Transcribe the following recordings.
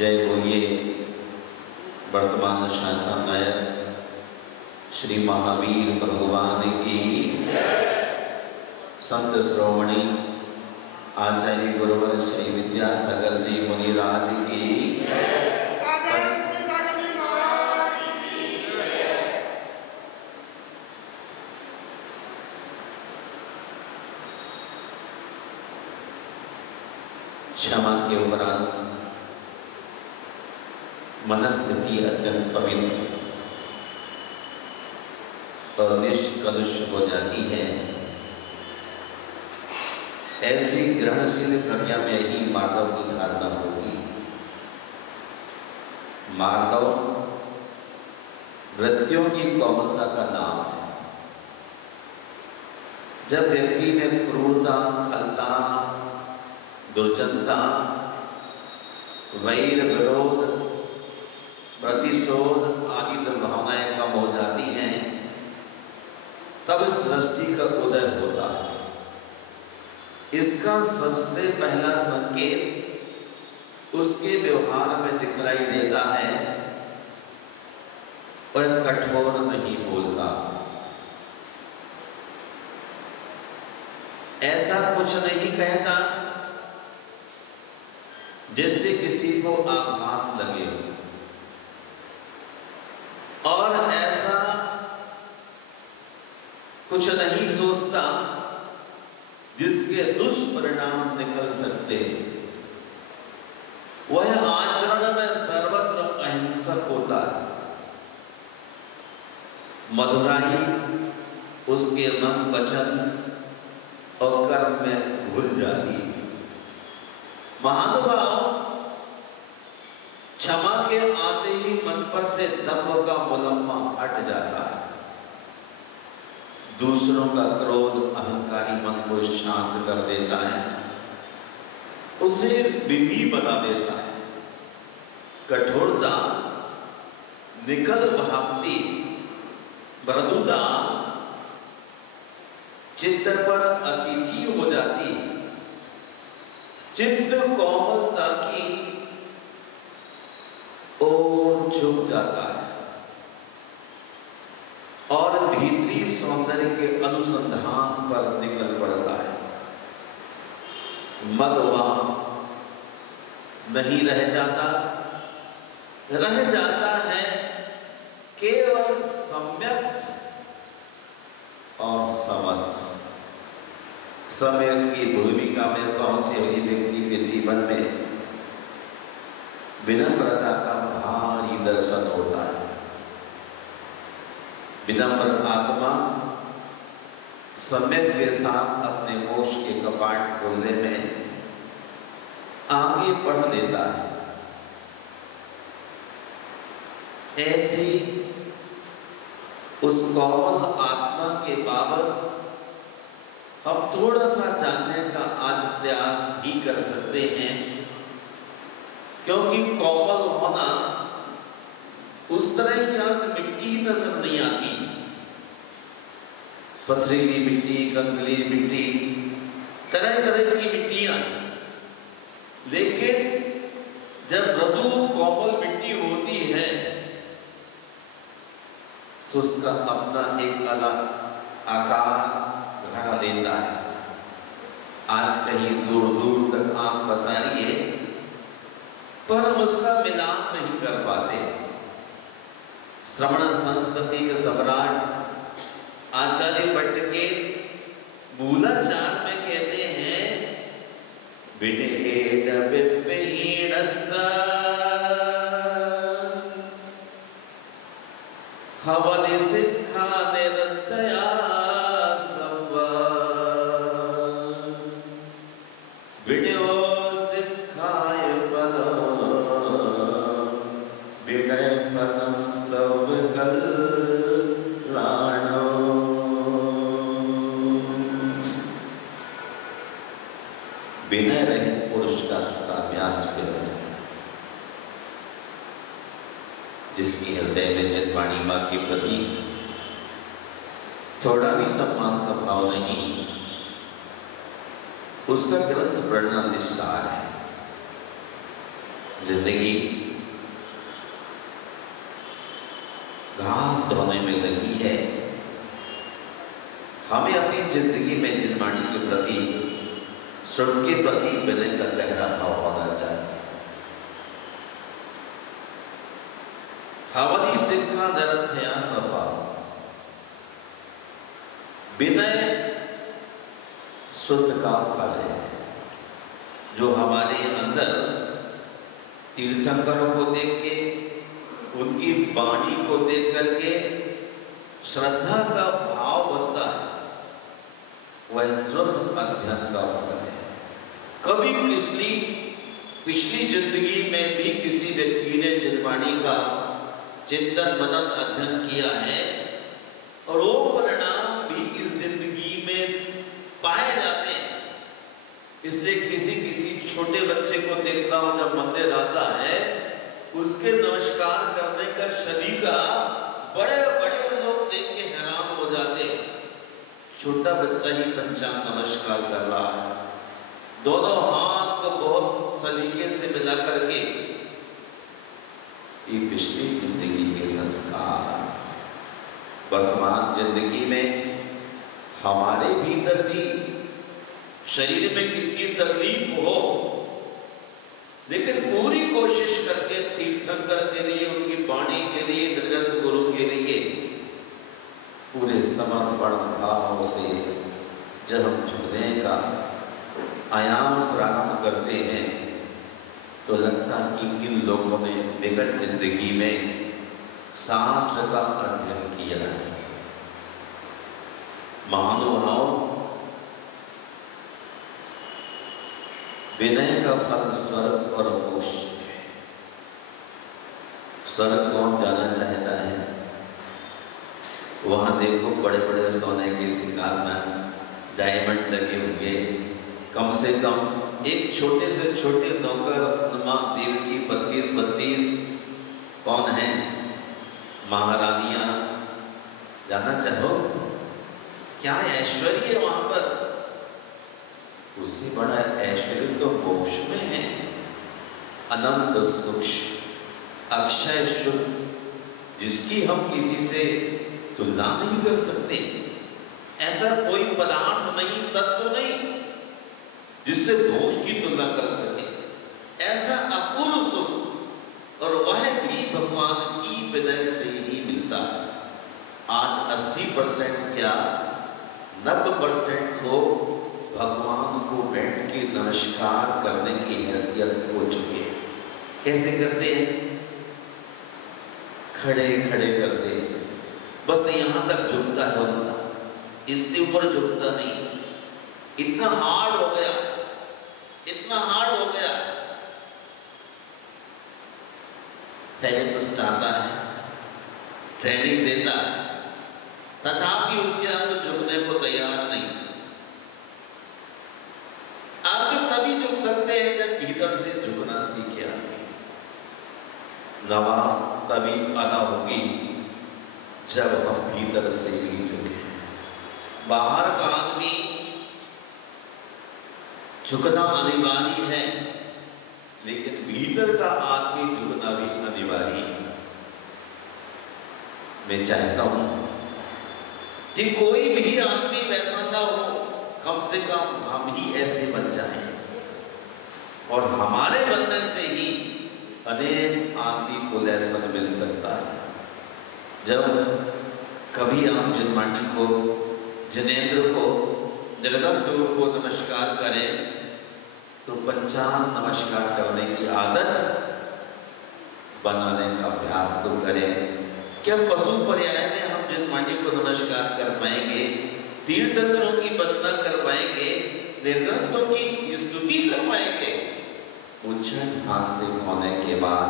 जय बोलिए वर्तमान शासन नायक श्री महावीर भगवान की, संत श्रोमणी आचार्य गुरुवर श्री विद्यासागर जी मुनिराज की, क्षमा के उपरांत मनस्थिति अत्यंत पवित्र और निष्कलुष हो जाती है। ऐसी ग्रहणशील प्रज्ञा में ही माधव की धारणा होगी। माधव वृत्तियों की कोमलता का नाम है। जब व्यक्ति में क्रूरता, खलता, दुर्जनता, वैर, विरोध, प्रतिशोध आदि दुर्भावनाएं कम हो जाती हैं, तब इस दृष्टि का उदय होता है। इसका सबसे पहला संकेत उसके व्यवहार में दिखलाई देता है। वह कठोर नहीं बोलता, ऐसा कुछ नहीं कहता जिससे किसी को आघात लगे, और ऐसा कुछ नहीं सोचता जिसके दुष्परिणाम निकल सकते। वह आचरण में सर्वत्र अहिंसक होता है। मधुराई उसके मन, वचन और कर्म में घुल जाती है। महानुभाव क्षमा के आते ही मन पर से दंभ का मुलम्मा हट जाता है। दूसरों का क्रोध अहंकारी मन को शांत कर देता है, उसे विधि बना देता है। कठोरता निकल भागती, मृदुता चित्त पर अतिथि हो जाती, चित्त कोमलता की ओर झुक जाता है और भीतरी सौंदर्य के अनुसंधान पर निकल पड़ता है। मद वहां नहीं रह जाता है केवल सम्यक और समर्थ। सम्यक की भूमिका में पहुंचे हुए व्यक्ति के जीवन में विनम्रता का भारी दर्शन होता है। विनम्र आत्मा सम्यक के साथ अपने मोक्ष के कपाट खोलने में आगे बढ़ देता है। ऐसी उस कोमल आत्मा के बाबत हम थोड़ा सा जानने का आज प्रयास ही कर सकते हैं, क्योंकि कोमल होना उस तरह की आज मिट्टी नजर नहीं आती। पथरीली मिट्टी, कंकली मिट्टी, तरह तरह की मिट्टियां, लेकिन जब मृदु कोमल मिट्टी होती है तो उसका अपना एक अलग आकार घड़ा देता है। आज कहीं दूर दूर तक आंख पसारिए पर हम उसका मिलान नहीं कर पाते। श्रवण संस्कृति के सम्राट आचार्य भट्ट के मूलाचार में कहते हैं, विनेन विप्पहीणस्स हवनि सिक्खा निरन्तया संवा विनयो सिक्खाय पदम् विनय रहित पुरुष का सुताभ्यास व्यर्थ है। जिसकी हृदय में जिनवाणी माँ के प्रति थोड़ा भी सम्मान का भाव नहीं, उसका ग्रंथ पढ़ना निस्सार है। जिंदगी घास धोने में लगी है। हमें अपनी जिंदगी में जिनवाणी के प्रति, श्रुत के प्रति विनय का गहरा भाव होना चाहिए। हवनी सिक्खा निरंथया सभा, विनय शुद्ध का फल है। जो हमारे अंदर तीर्थंकरों को देख के, उनकी वाणी को देख करके श्रद्धा का भाव बनता है, वह शुद्ध अध्ययन का फल है। कभी पिछली जिंदगी में भी किसी व्यक्ति ने जिनवाणी का चिंतन मनन अध्ययन किया है और वो परिणाम भी इस जिंदगी में पाए जाते हैं। इसलिए किसी छोटे बच्चे को देखता हूं, जब मंदिर आता है उसके नमस्कार करने का सलीका बड़े बड़े लोग देख के हैरान हो जाते हैं। छोटा बच्चा ही पंचांग नमस्कार कर रहा है, दोनों हाथ को बहुत सलीके से मिला करके। ये पिछली जिंदगी के संस्कार वर्तमान जिंदगी में हमारे भीतर भी शरीर में कितनी तकलीफ हो, लेकिन पूरी कोशिश करके तीर्थंकर के लिए, उनकी वाणी के लिए, निर्गत गुरु के लिए पूरे समर्पण भाव से जब हम झुकने का आयाम प्रारंभ करते हैं तो लगता कि इन लोगों ने विगत जिंदगी में शास्त्र का अध्ययन किया है। महानुभाव विनय का फल स्वर्ग और मोक्ष है। स्वर्ग कौन जाना चाहता है? वहां देखो बड़े बड़े सोने के सिंहासन, डायमंड लगे होंगे। कम से कम एक छोटे से छोटे नौकर नुमा देव की 32 कौन है? महारानियां। जाना चाहो क्या ऐश्वर्य वहां पर? उससे बड़ा ऐश्वर्य तो मोक्ष में है। अनंत सुख, अक्षय सुख, जिसकी हम किसी से तुलना नहीं कर सकते। ऐसा कोई पदार्थ नहीं, तत्व नहीं जिससे मोक्ष की तुलना कर सके। ऐसा अपूर्व सुख, और वह भी भगवान की विनय से ही मिलता है। आज 80% क्या 90% लोग भगवान को बैठ के नमस्कार करने की हैसियत हो चुके हैं। कैसे करते हैं? खड़े खड़े करते हैं, बस यहां तक झुकता है उनका, इससे ऊपर झुकता नहीं। इतना हार्ड हो गया, इतना हार्ड हो गया। थेरेपिस्ट आता है, ट्रेनिंग देता है, तथापि उसके अंदर झुकने को तैयार नहीं। आप तभी झुक सकते हैं जब भीतर से झुकना सीखे। नमाज तभी अदा होगी जब हम भीतर से भी झुके। बाहर का आदमी झुकना अनिवार्य है, लेकिन भीतर का आदमी झुकना भी अनिवार्य है। मैं चाहता हूं कि कोई भी आदमी वैसा ना हो, कम से कम हम ही ऐसे बन जाएं, और हमारे बनने से ही अनेक आदमी को लेसन मिल सकता है। जब कभी हम जिनवाणी को, जिनेंद्र को, निर्गत गुरु को नमस्कार करें तो पंचांग नमस्कार करने की आदत बनाने का अभ्यास तो करें। क्या पशु पर्याय में हम जिनवाणी को नमस्कार कर पाएंगे, तीर्थंकरों की वंदना कर पाएंगे, निर्गतों की स्तुति कर पाएंगे? उच्छन हाथ से होने के बाद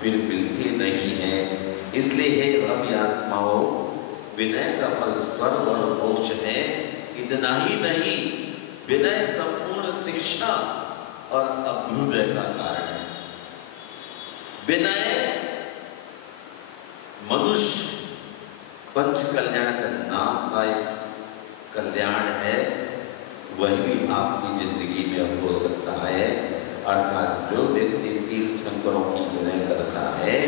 फिर मिलते नहीं है। इसलिए हे भव्य आत्माओं, विनय का फल स्वर्ग और मोक्ष है। इतना ही नहीं, विनय संपूर्ण शिक्षा और अभ्युदय का कारण है। विनय मनुष्य पंच कल्याण का नाम का एक कल्याण है, वही भी आपकी जिंदगी में हो सकता है। अर्थात जो व्यक्ति तीर्थंकरों की विनय करता है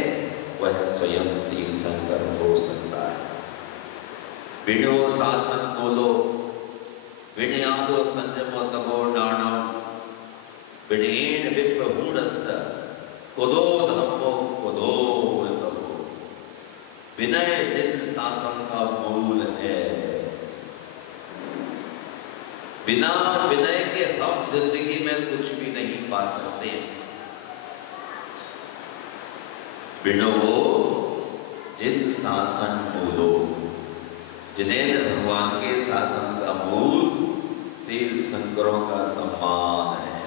वह स्वयं तीर्थंकर हो सकता है। विनो शासन बोलो विनयादो संयमो तपो दानम विनयेन विप्रहूढ़स्य कुतो धम्मो कुतो तपो। विनय जिन शासन का मूल है। बिना विनय के हम जिंदगी में कुछ भी नहीं पा सकते। विनो जिन शासन मूलो, जिन्हें भगवान के शासन का मूल तीर्थंकरों का सम्मान है।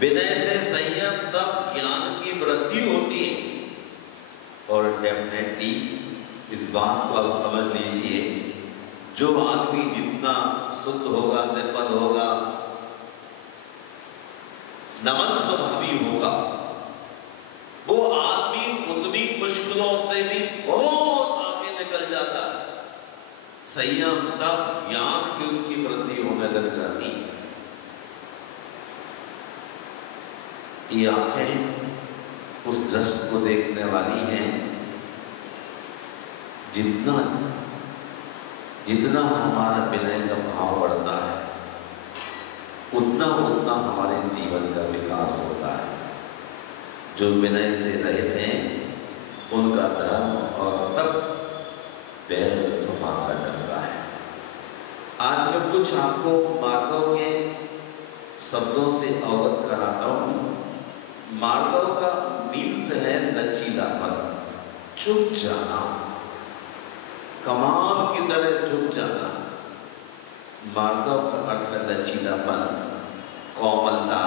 विनय से संयम तब ज्ञान की वृद्धि होती है। और डेफिनेटली इस बात को आप समझ लीजिए, जो आदमी जितना शुद्ध होगा, निर्मल होगा, नमन स्वभावी होगा, वो आदमी उतनी मुश्किलों से भी बहुत आगे निकल जाता है। संयम तब ज्ञान की उसकी वृद्धि होने लग जाती है। ये आंखें उस दृश्य को देखने वाली हैं। जितना जितना हमारा विनय का भाव बढ़ता है, उतना उतना हमारे जीवन का विकास होता है। जो विनय से रहित हैं उनका धर्म और तप व्यर्थ माना जाता है। आज मैं कुछ आपको मार्गव के शब्दों से अवगत कराता हूँ। मार्गव का मीन्स है लचीलापन, झुक जाना, कमाल की तरह झुक जाना। मार्गव का अर्थ है लचीलापन, कोमलता,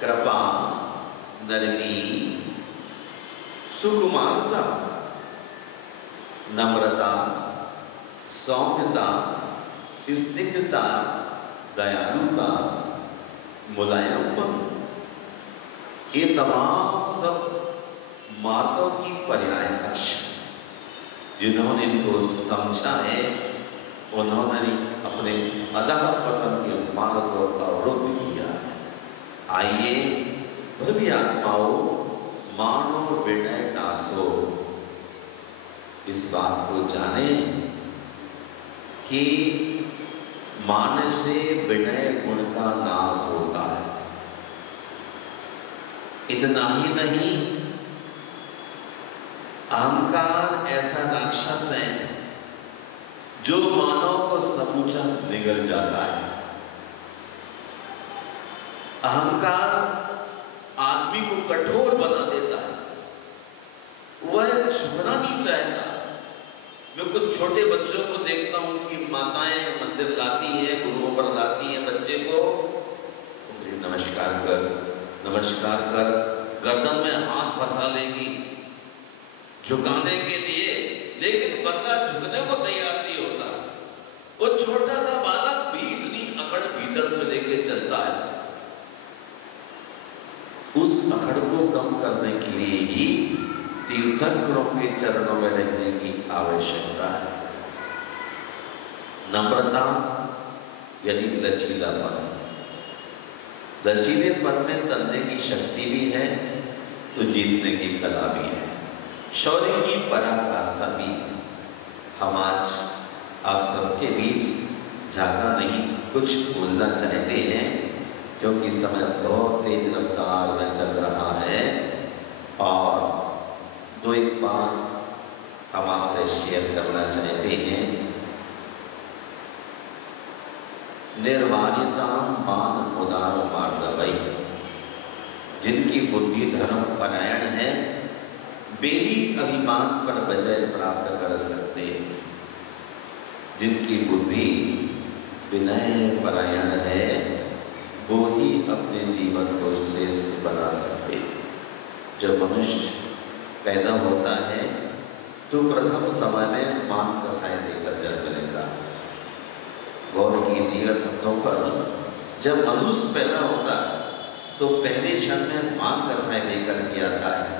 कृपा, नरमी, सुकुमारता, नम्रता, सौम्यता, स्निग्धता, दयालुता, मुलायमपन। ये तमाम सब मार्गव की पर्याय पक्ष। जिन्होंने इनको समझा है उन्होंने अपने अधः पतन के मार्ग को अवरुद्ध किया है। आइए सभी आत्माओं, मानो विनय नासो, इस बात को जाने कि मान से विनय गुण का नाश होता है। इतना ही नहीं, अहंकार ऐसा राक्षस है जो मानव को समूचा निगल जाता है। अहंकार आदमी को कठोर बना देता है, वह झुकना नहीं चाहता। मैं कुछ छोटे बच्चों को देखता हूं कि माताएं मंदिर लाती हैं, गुरुओं पर लाती हैं बच्चे को, नमस्कार कर, नमस्कार कर, गर्दन में हाथ फंसा लेगी झुकाने के लिए, लेकिन बच्चा झुकने को तैयार नहीं होता। वो छोटा सा बालक भी इतनी अकड़ भीतर से लेके चलता है। उस अकड़ को कम करने के लिए ही तीर्थंकरों के चरणों में रहने की आवश्यकता है। नम्रता यानी लचीलापन। लचीलेपन में तनने की शक्ति भी है तो जीतने की कला भी है, शौर्य की पराकाष्ठा भी है। हम आज आप सबके बीच ज्यादा नहीं कुछ बोलना चाहते हैं, क्योंकि समय बहुत तेज रफ्तार में चल रहा है और दो एक बात हम आपसे शेयर करना चाहते हैं। निर्वाणिता मान उदार मार्गवई, जिनकी बुद्धि धर्म परायण है वे ही अभिमान पर विजय प्राप्त कर सकते हैं। जिनकी बुद्धि विनय परायण है वो ही अपने जीवन को श्रेष्ठ बना सकते। जब मनुष्य पैदा होता है तो प्रथम समय में मान कसाय देकर जन्म लेता। गौर कीजिएगा शब्दों पर, जब मनुष्य पैदा होता है तो पहले क्षण में मान कसाय लेकर के आता है।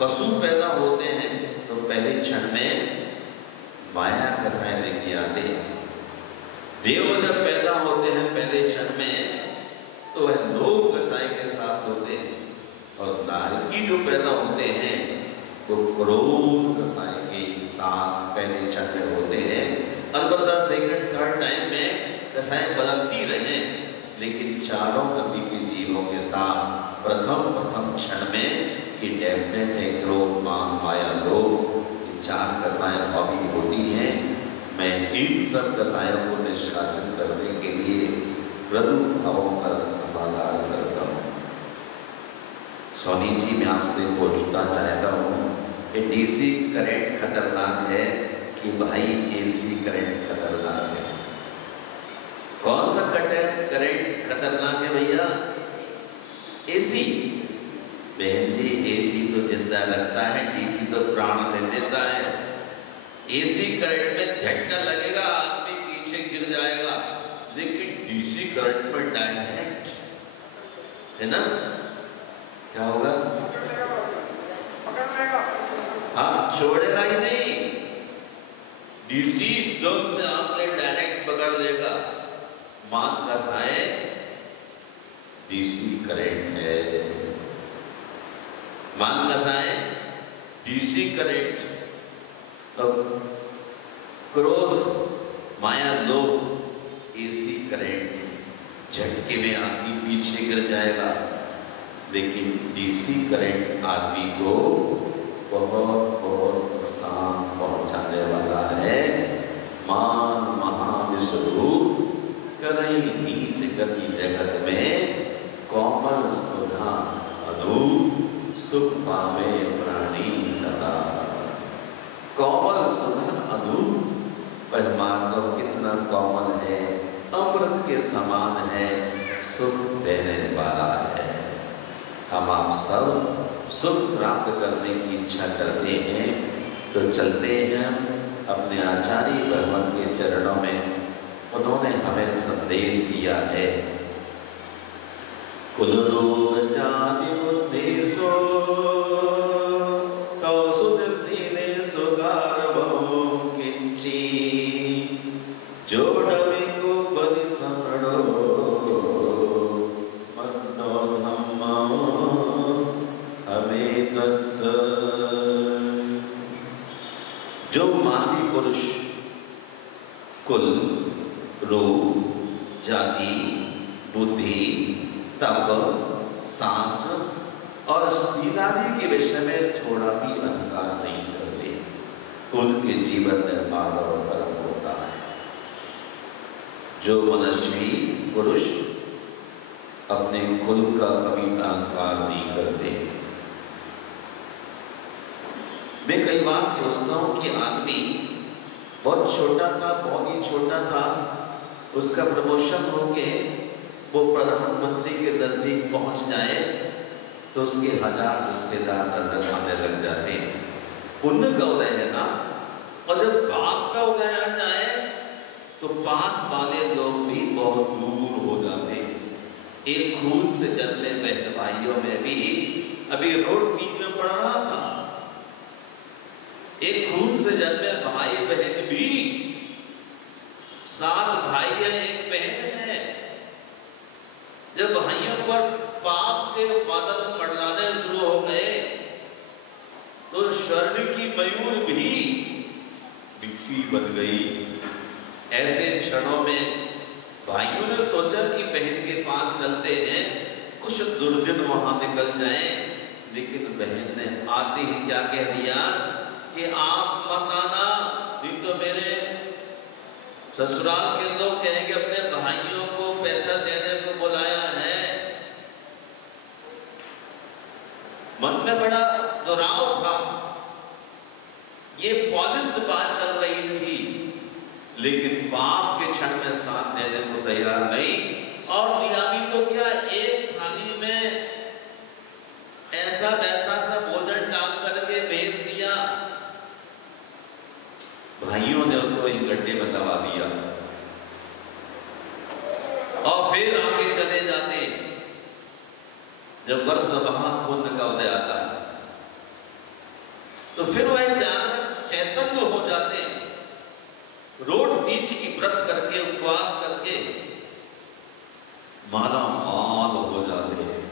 पशु पैदा होते हैं तो पहले क्षण में माया कसाय लेके आते हैं। देव जब पैदा होते हैं पहले क्षण में तो वह लोभ कसाय के साथ होते हैं, और नारकी जो पैदा होते हैं वो क्रोध कसाय के साथ पहले क्षण में होते हैं। अलबत्ता सेकंड थर्ड टाइम में कसाय बदलती रहे, लेकिन चारों गति के जीवों के साथ प्रथम क्षण में कि डेफिनेट है क्रोध मान माया लोभ, ये चार कसाय अभी होती हैं। मैं इन सब कसायों को निष्कासित करने के लिए मृदु भावों का समाधान करता हूँ। सोनी जी, मैं आपसे पूछना चाहता हूँ कि डीसी करंट खतरनाक है कि भाई एसी करंट खतरनाक है? कौन सा करंट खतरनाक है भैया? एसी। बहन जी, एसी तो जिंदा रखता है, डीसी तो प्राण दे देता है। एसी करंट में झटका लगेगा, आदमी पीछे गिर जाएगा, लेकिन डीसी करंट में डायरेक्ट है ना, क्या होगा? हाँ, छोड़ेगा ही नहीं। डीसी एकदम से आपने डायरेक्ट पकड़ लेगा। मान कसाय डीसी करंट है, मान कसाय डीसी करंट। अब क्रोध माया लोभ एसी करंट, झटके में आदमी पीछे गिर जाएगा, लेकिन डीसी करंट आदमी को बहुत बहुत नुकसान पहुंचाने वाला है। मान महाविश्वरूप करई नीच गति जगत में, कोमल सुधा अनूप सुख पावे प्राणी सदा। कोमल सुधा अनूप, परमात्मा कितना कोमल है, अमृत के समान है, सुख देने वाला है। हम आप सब सुख प्राप्त करने की इच्छा करते हैं तो चलते हैं अपने आचार्य भगवान के चरणों में। उन्होंने हमें संदेश दिया है, कुल रोग जाति बुद्धिसो तो सुदर्शीले सुगारवो किंची, जोड़वे को बदि समरो मन्नो धम्मो हमें तस्स। जो मानवी पुरुष कुल, रूप, जाति, बुद्धि, तप, शास्त्र और शीलादि के विषय में थोड़ा भी अहंकार नहीं करते, उनके जीवन में बाल और कर्म होता है। जो मनस्वी पुरुष अपने कुल का कभी अहंकार नहीं करते। मैं कई बार सोचता हूँ कि आदमी बहुत छोटा था, बहुत ही छोटा था, उसका प्रमोशन होके वो प्रधानमंत्री के नजदीक पहुंच जाए तो उसके 1000 रिश्तेदार नजर आने लग जाते हैं। पुण्य का उदय है ना। और जब पाप का उदय आ जाए तो पास वाले लोग भी बहुत दूर हो जाते हैं। एक खून से जन्मे बहन भाइयों में भी, अभी रोड टीवी में पढ़ रहा था, एक खून से जन्मे भाई बहन भी, 7 भाई है, एक बहन है। जब भाइयों पर पाप के बादल मंडराने शुरू हो गए तो स्वर्ण की मयूर भी मिट्टी बन गई। ऐसे क्षणों में भाइयों ने सोचा कि बहन के पास चलते हैं, कुछ दुर्दिन वहां निकल जाए, लेकिन बहन ने आते ही क्या कह दिया कि आप मत आना, नहीं तो मेरे ससुराल के लोग कहेंगे अपने भाइयों को पैसा देने को बुलाया है। मन में बड़ा दुराव था। ये पॉलिश बात चल रही थी, लेकिन पाप के क्षण में साथ देने को तैयार नहीं। और नियामी तो क्या, एक थाली में ऐसा वैसा सा भोजन डाल करके भेज दिया। भाइयों ने उसको एक गड्ढे में दबा दिया और फिर आगे चल तो फिर वह जानवर चैतन्य हो जाते हैं, रोट बीच की व्रत करके उपवास करके माला माल हो जाते हैं।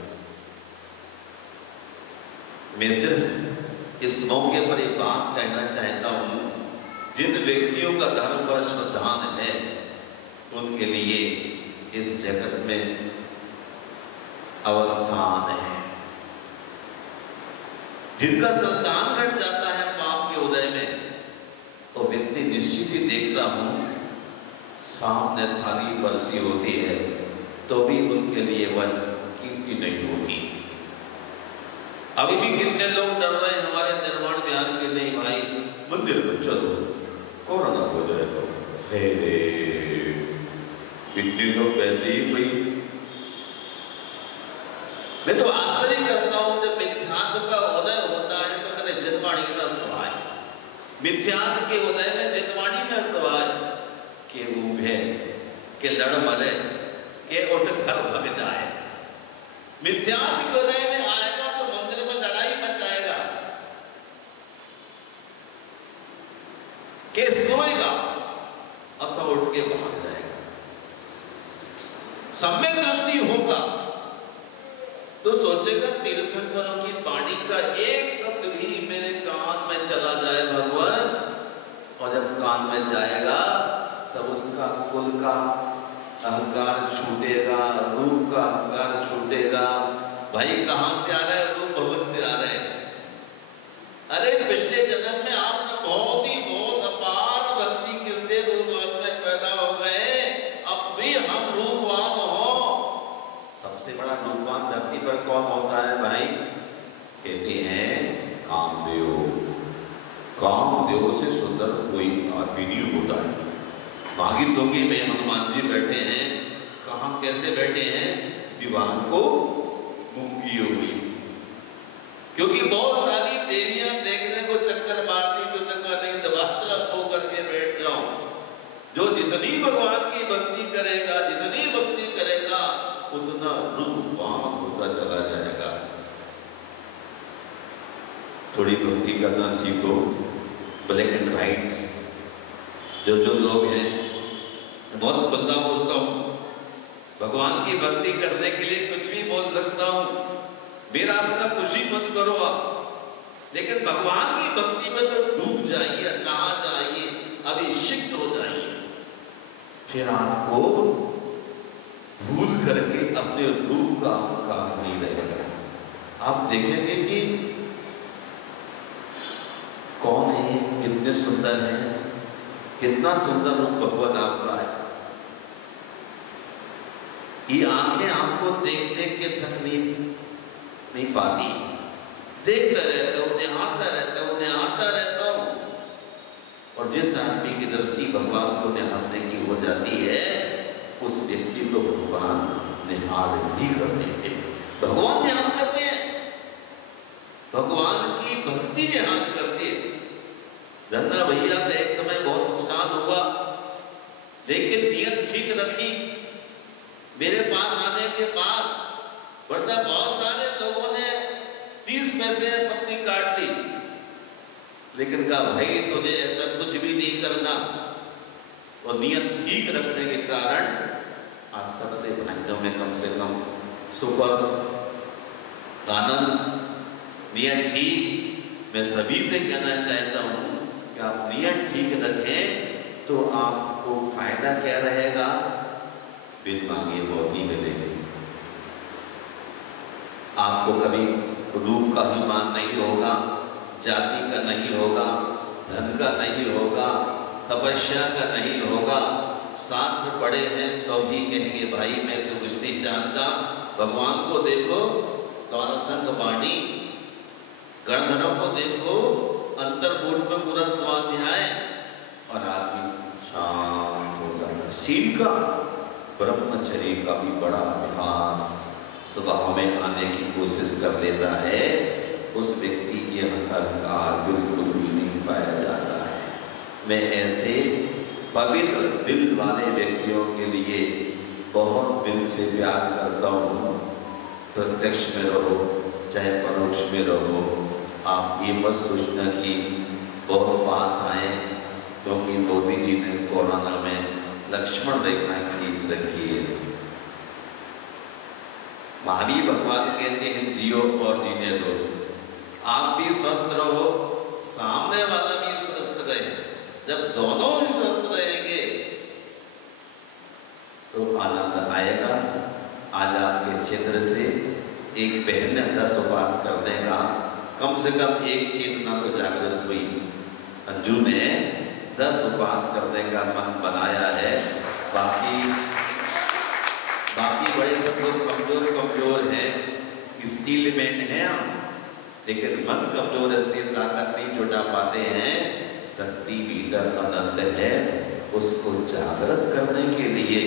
मैं सिर्फ इस मौके पर एक बात कहना चाहता हूं, जिन व्यक्तियों का धर्म पर श्रद्धान है उनके लिए इस जगत में अवस्थान है। जिनका संतान घट जाता है पाप के उदय में, तो व्यक्ति निश्चित ही देखता हूं सामने थाली बरसी होती है तो भी उनके लिए वह कीमती नहीं होती। अभी भी कितने लोग डर रहे हैं हमारे निर्माण ज्ञान के, नहीं भाई मंदिर में चलो कोरोना हो जाएगा, कितने लोग वैसे ही भाई। मैं तो आश्चर्य करता हूं जब मिथ्यात्व का उदय होता है तो कहते जिनवाणी का सवाय, मिथ्यात्व के उदय में जिनवाणी का सवाय के उभे के लड़ मरे के उठ घर भग जाए। मिथ्यात्व के उदय में आएगा तो मंदिर में लड़ाई मचाएगा, के सोएगा अथवा उठ के भाग जाएगा। सम्यक दृष्टि होगा तो सोचेगा तीर्थंकरों की वाणी का एक शब्द भी मेरे कान में चला जाए भगवान, और जब कान में जाएगा तब उसका कुल का अहंकार छूटेगा, रूप का अहंकार छूटेगा। भाई कहां से आ रहे हैं? रूप भगवत से आ रहे हैं। अरे पिछले जन्म में आपने बहुत अपार भक्ति किससे रूपवान में पैदा हो गए, अब भी हम रूपवान हो। सबसे बड़ा रूपवान धरती पर कौन होता है भाई? कहते हैं कामदेव। कामदेव से सुंदर कोई आदमी नहीं होता है। मागी दोगी में हनुमान जी बैठे हैं, कहां कैसे बैठे हैं? दीवान को मूंगी हुई, क्योंकि बहुत सारी देवियां देखने को चक्कर मारती तो चक्कर नहीं, दबात्र होकर के बैठ जाओ। जो जितनी भगवान की भक्ति करेगा, जितनी भक्ति करेगा उतना रूपवान होता चला जाएगा। थोड़ी भक्ति करना सीखो, ब्लैक एंड व्हाइट। जो लोग हैं, बहुत खुला बोलता हूं, भगवान की भक्ति करने के लिए कुछ भी बोल सकता हूं, मेरा अपना खुशी मत करो आप, लेकिन भगवान की भक्ति में तो डूब जाइए, नहा जाइए, अभिषिक्त हो जाइए, फिर आपको भूल करके अपने रूप का अहंकार नहीं रहेगा। आप देखेंगे कि कौन है, कितने सुंदर है, कितना सुंदर रूप भगवान आपका है। ये आंखें आपको देख देख के थक नहीं पाती, देखता रहता हूं, निहारता रहता हूं, निहारता रहता हूं। और जिस आदमी की दृष्टि भगवान को निहारने की हो जाती है, उस व्यक्ति को भगवान निहार भी कर देते हैं। भगवान निहार करते हैं, भगवान की भक्ति निहार करते हैं। धन्ना भैया का एक समय बहुत नुकसान हुआ, लेकिन नियत ठीक रखी। मेरे पास आने के बाद वरना बहुत सारे लोगों ने 30 पैसे पत्नी काट ली, लेकिन कहा भाई तुझे ऐसा कुछ भी नहीं करना। और नियत ठीक रखने के कारण आज सबसे भाइयों में कम से कम सुख आनंद, नियत ठीक। मैं सभी से कहना चाहता हूं कि आप नियत ठीक रखें तो आपको फायदा क्या रहेगा? बिन मांगे मोती मिलेंगे। आपको कभी रूप का अभिमान नहीं होगा, जाति का नहीं होगा, धन का नहीं होगा, तपस्या का नहीं होगा। शास्त्र पढ़े हैं तो भी कहेंगे भाई मैं तो कुछ नहीं जानता। भगवान को देखो, द्वादशंग वाणी, गणधरों को देखो, अंतर्बोध में पूरा स्वाध्याय, और आदमी शांत होगा। शील का, ब्रह्मचर्य का भी बड़ा अभ्यास सुबह में आने की कोशिश कर लेता है, उस व्यक्ति के अहंकार बिल्कुल भी नहीं पाया जाता है। मैं ऐसे पवित्र दिल वाले व्यक्तियों के लिए बहुत दिल से प्यार करता हूँ। प्रत्यक्ष में रहो चाहे परोक्ष में रहो, आप ये मत सोचना कि बहुत पास आए, क्योंकि मोदी जी ने कोरोना में लक्ष्मण रेखा खींच रखी है। महावीर भगवान कहते हैं जियो और जीने दो। आप भी स्वस्थ रहो, सामने वाला भी स्वस्थ रहे। जब दोनों ही स्वस्थ रहेंगे तो आनंद आएगा। आज आपके चित्र से एक बहन ने 10 उपवास करने का कम से कम एक चेतना तो जागृत हुई। अंजू ने 10 उपवास करने का मन बनाया है। बाकी बड़े सब लोग कमजोर हैं, स्टील मैन हैं हम, लेकिन मन कमजोर है, ताकत नहीं जुटा पाते हैं। शक्ति भीतर अनंत है, उसको जागृत करने के लिए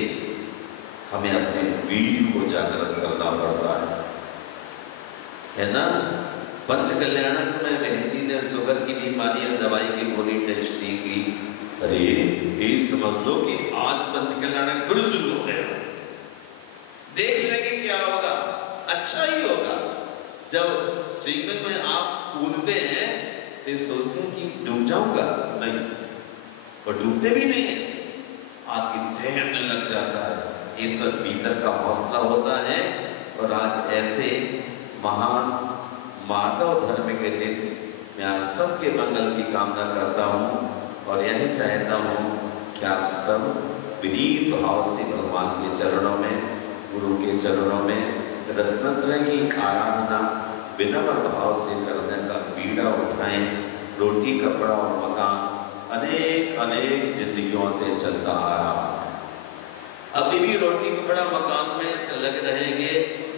हमें अपने वीर को जागृत करना पड़ता है ना। पंच कल्याणक में बहन ने शुगर की बीमारी और दवाई की गोली टेस्ट नहीं की। अरे ये समझ लो कि आज पंच कल्याणक फिर शुरू हो गया। देख लेंगे क्या होगा, अच्छा ही होगा। जब स्विमिंग में आप कूदते हैं तो सोचते हैं कि डूब जाऊंगा, नहीं, और डूबते भी नहीं है, आपकी तैरने लग जाता है। ये सब भीतर का हौसला होता है। और आज ऐसे महान माधव धर्म के दिन मैं आप सबके मंगल की कामना करता हूँ और यही चाहता हूँ कि आप सब विनीत भाव से भगवान के चरणों में, गुरु के चरणों में रत्नत्रय की आराधना विनम्र भाव से करने का बीड़ा उठाएं। रोटी कपड़ा और मकान अनेक अनेक जिंदगियों से चलता आ रहा है। अभी भी रोटी कपड़ा मकान में लगे रहेंगे।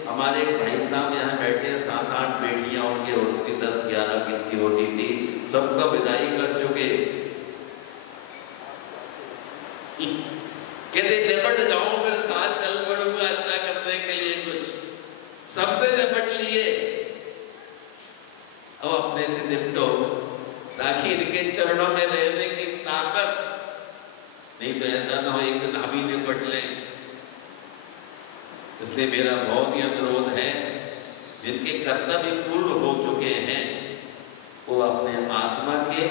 हमारे भाई साहब यहाँ बैठे, 7-8 बेटियां उनके होती, 10-11 कितनी होती थी, सबका विदाई कर चुके। कहते निपट जाओ, फिर साथ चल पड़ूंगा अच्छा करने के लिए, कुछ सबसे निपट लिए, अब अपने से निपटो ताकि इनके चरणों में रहने की ताकत, नहीं तो ऐसा ना हो एक दिन हम ही निपट लें। इसलिए मेरा बहुत ही अनुरोध है, जिनके कर्तव्य पूर्ण हो चुके हैं वो अपने आत्मा के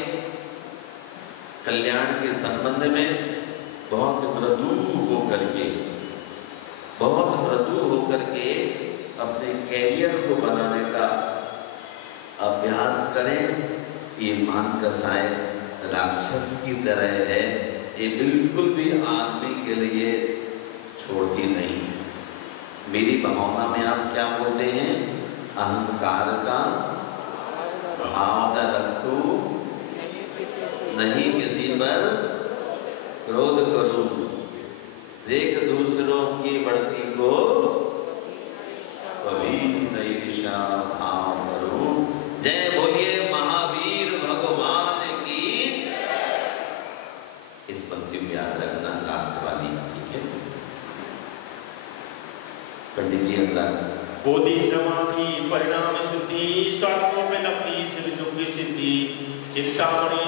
कल्याण के संबंध में बहुत मृदु होकर के अपने कैरियर को बनाने का अभ्यास करें। ये मान कसाय राक्षस की तरह है, ये बिल्कुल भी आदमी के लिए छोड़ती नहीं। मेरी भावना में आप क्या बोलते हैं? अहंकार का भाव न रखो, नहीं किसी पर क्रोध करो, देख दूसरों की बढ़ती को कभी नहीं ईर्ष्या भाव करो। जय बोलिए महावीर भगवान की। इस पंक्ति में याद रखना, लास्ट वाली, ठीक है पंडित जी? अगला बोधि समाधि परिणाम सिद्धि, स्वात्मोपलब्धि सिद्धि, चिंतामणि